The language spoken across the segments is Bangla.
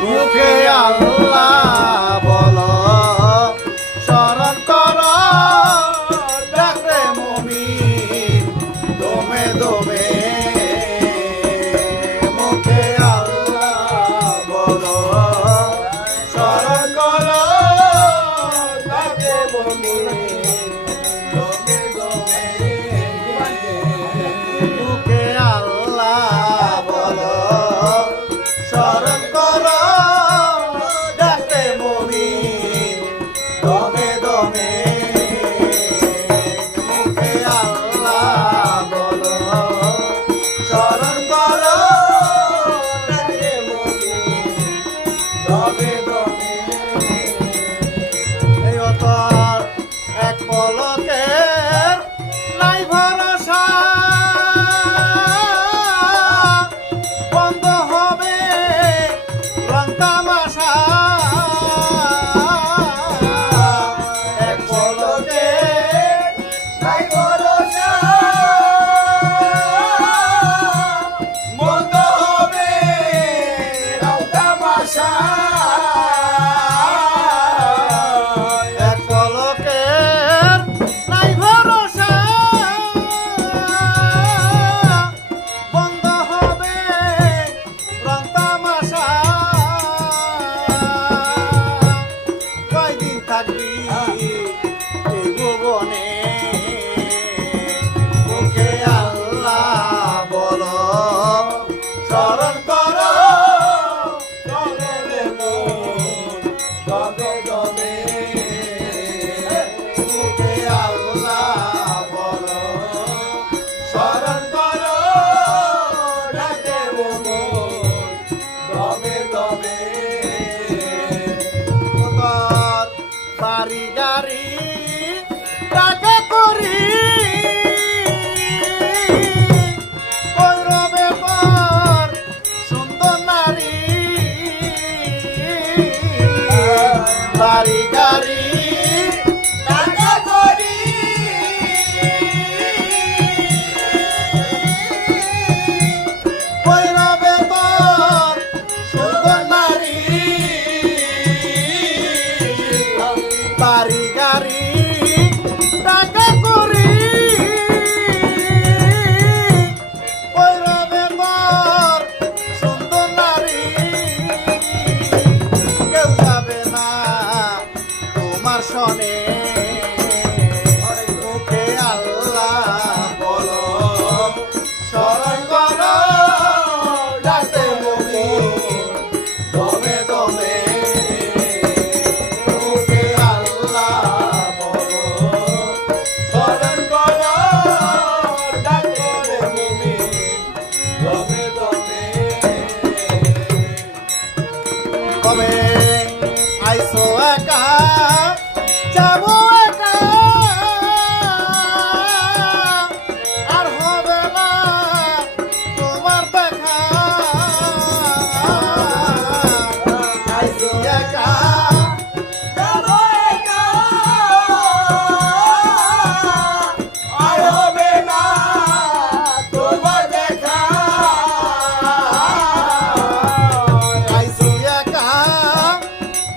মুখে আল্লাহ বলো স্মরণ করো ডাকরে মুমিন দমে দমে মুখে আল্লাহ বলো স্মরণ করো ডাকরে মুমিন দমে দমে মুখে আল্লাহ বলো স্মরণ করো ডাকে মুমিন দমে দমে মুখে আল্লাহ বলো স্মরণ করো ডাকে মুমিন দমে দমে এই অতর এক পলকের নাই ভরসা বন্ধ হবে রং তামাশা এক পলকে নাই ভরসা বন্ধ হবে রং তামাশা এক পলকের নাই ভরসা বন্ধ হবে রং তামাশা কয়দিন থাকবি এই ভুবনে মুখে আল্লাহ বলো স্মরণ করো চলে মন দমে দমে মুখে আল্লাহ বলো স্মরণ করো ডাকে মন দমে দমে তোর বাড়ি গাড়ি টাকা করি কৌরবে পর সুন্দর নারী বাড়ি গাড়ি টাকা করি কৌরবে পর সুন্দর নারী বাড়ি গাড়ি টাকা করি কৌরবে পর সুন্দর নারী কেউ যাবে না তোমার সনে মুখে আল্লাহ বলো স্মরণ করো ডাকে মুমিন দমে দমে মুখে আল্লাহ বলো স্মরণ করো ডাকে মুমিন দমে দমে কবে আইসো একা যাবো একা আর হবে না তোমার দেখা আইসো একা যাবো একা আর হবে না তোমার দেখা আইসো একা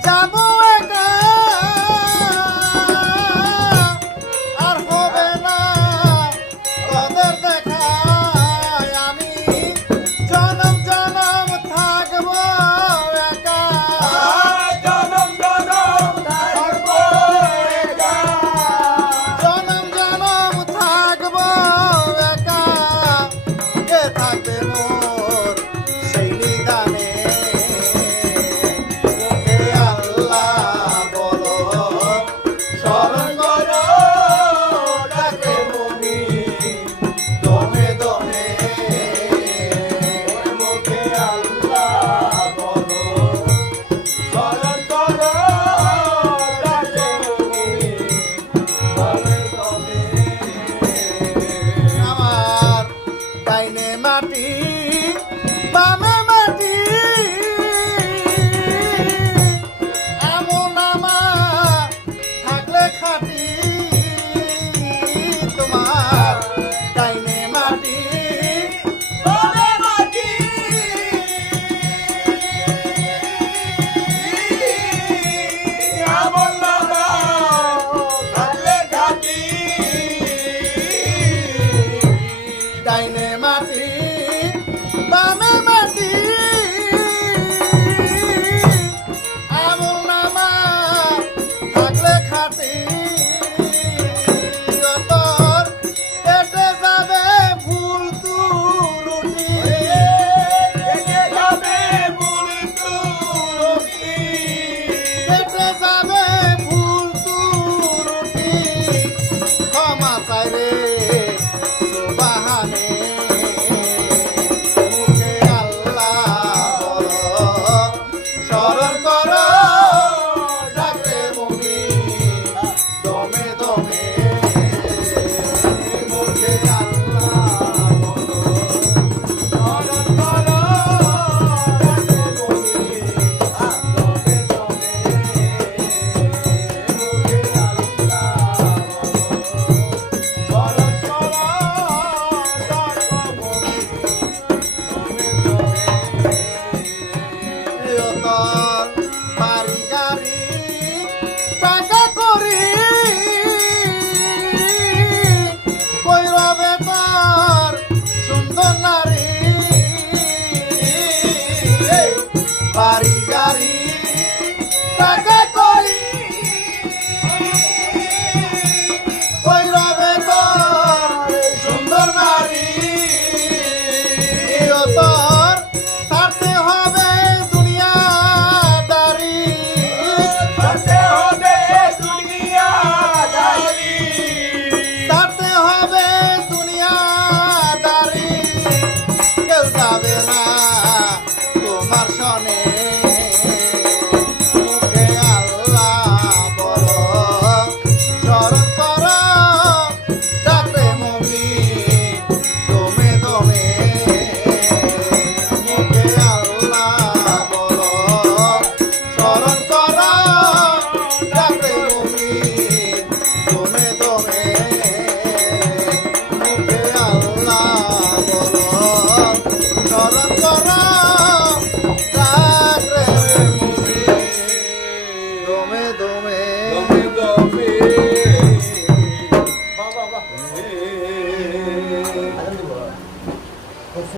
যাবো একা কত